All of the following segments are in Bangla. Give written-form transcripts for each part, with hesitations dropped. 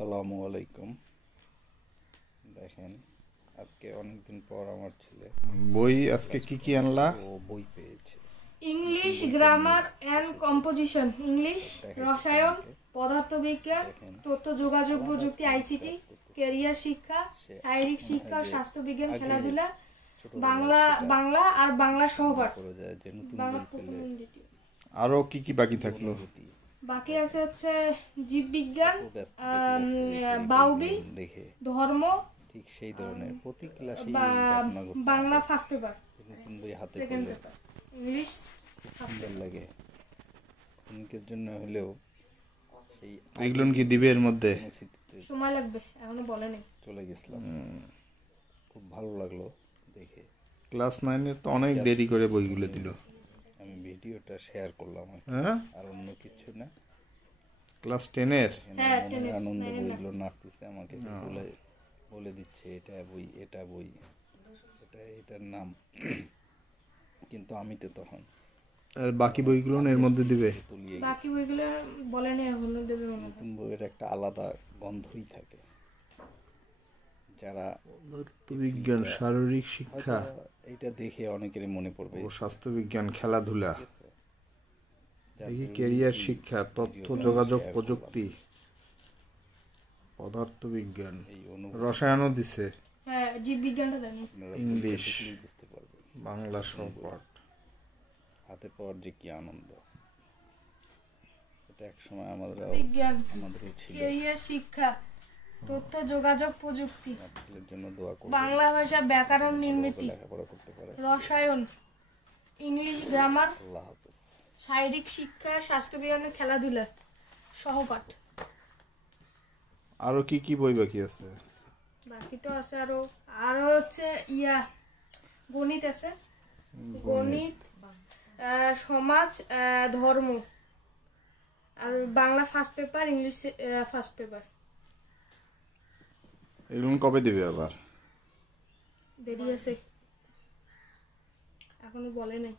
আসসালামু আলাইকুম। দেখেন, আজকে অনেকদিন পর আমার ছেলে বই আজকে কি আনলা? বই পেয়েছে। English grammar and composition, English, রসায়ন, পদার্থবিজ্ঞান, তথ্য যোগাযোগ প্রযুক্তি, আইসিটি, ক্যারিয়ার শিক্ষা, শারীরিক শিক্ষা ও স্বাস্থ্যবিজ্ঞান, খেলাধুলা, বাংলা আর বাংলা সহপাঠ। আরো কি বাকি থাকলো? বাকি আছে হচ্ছে জীববিজ্ঞান, বাউবি, ধর্ম, ঠিক সেই ধরনের প্রতি ক্লাসে বাংলা ফার্স্ট পেপার, নতুন বই হাতে সেকেন্ড পেপার, ইংলিশ সুন্দর লাগে। অনেকের জন্য হলেও সেই এগুলো কি দিবে এর মধ্যে? সময় লাগবে, এখনো বলেনি। চলে গেছিলাম, খুব ভালো লাগলো দেখে। ক্লাস 9 তো অনেক দেরি করে বইগুলো দিল। আমি ভিডিওটা শেয়ার করলাম, আর অন্য কিছু না। ক্লাস 10-এর আনন্দ বইগুলো নাড়তেছে আমাকে, বলে দিচ্ছে এটা বই, এটা বই, এটার নাম। কিন্তু আমি তো তখন আর বাকি বইগুলো এর মধ্যে দিবে। বাকি বইগুলো বলেনি, এখনো দেবে। নতুন বইয়ের একটা আলাদা গন্ধই থাকে। যারা বিজ্ঞান, শারীরিক শিক্ষা, এটা দেখে অনেকেরই মনে পড়বে, ও স্বাস্থ্যবিজ্ঞান, খেলাধুলা, ক্যারিয়ার শিক্ষা, তথ্য যোগাযোগ প্রযুক্তি, পদার্থবিজ্ঞান, রসায়নও দিছে, জীববিজ্ঞানটা দেয়নি, ইংলিশ, বুঝতে পারবে। বাংলা সহপাঠ হাতে পাওয়ার যে কি আনন্দ, এটা একসময় আমাদেরও ছিল। ক্যারিয়ার শিক্ষা, তথ্য যোগাযোগ প্রযুক্তি, জন্য দোয়া করব। বাংলা ভাষা ব্যাকরণ নির্মিতি, লেখাপড়া করতে পারে, রসায়ন, ইংলিশ গ্রামার, আল্লাহ হাফেজ, শারীরিক শিক্ষা, স্বাস্থ্যবিজ্ঞান, খেলাধুলা, সহপাঠ। আরো কি বই বাকি আছে? বাকি তো আছে আরো হচ্ছে গণিত আছে, গণিত, সমাজ, ধর্ম, আর Bangla first paper, English first paper. এগুলো কবে দিবে আবার? দেরি আছে, এখনো বলে নাই।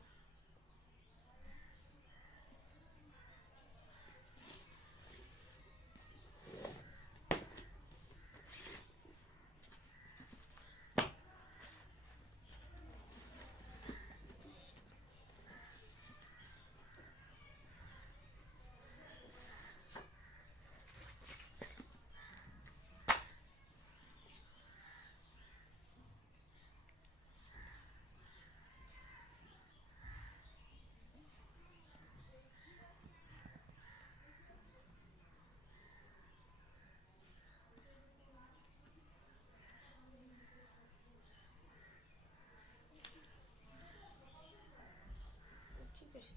ঠিক আছে।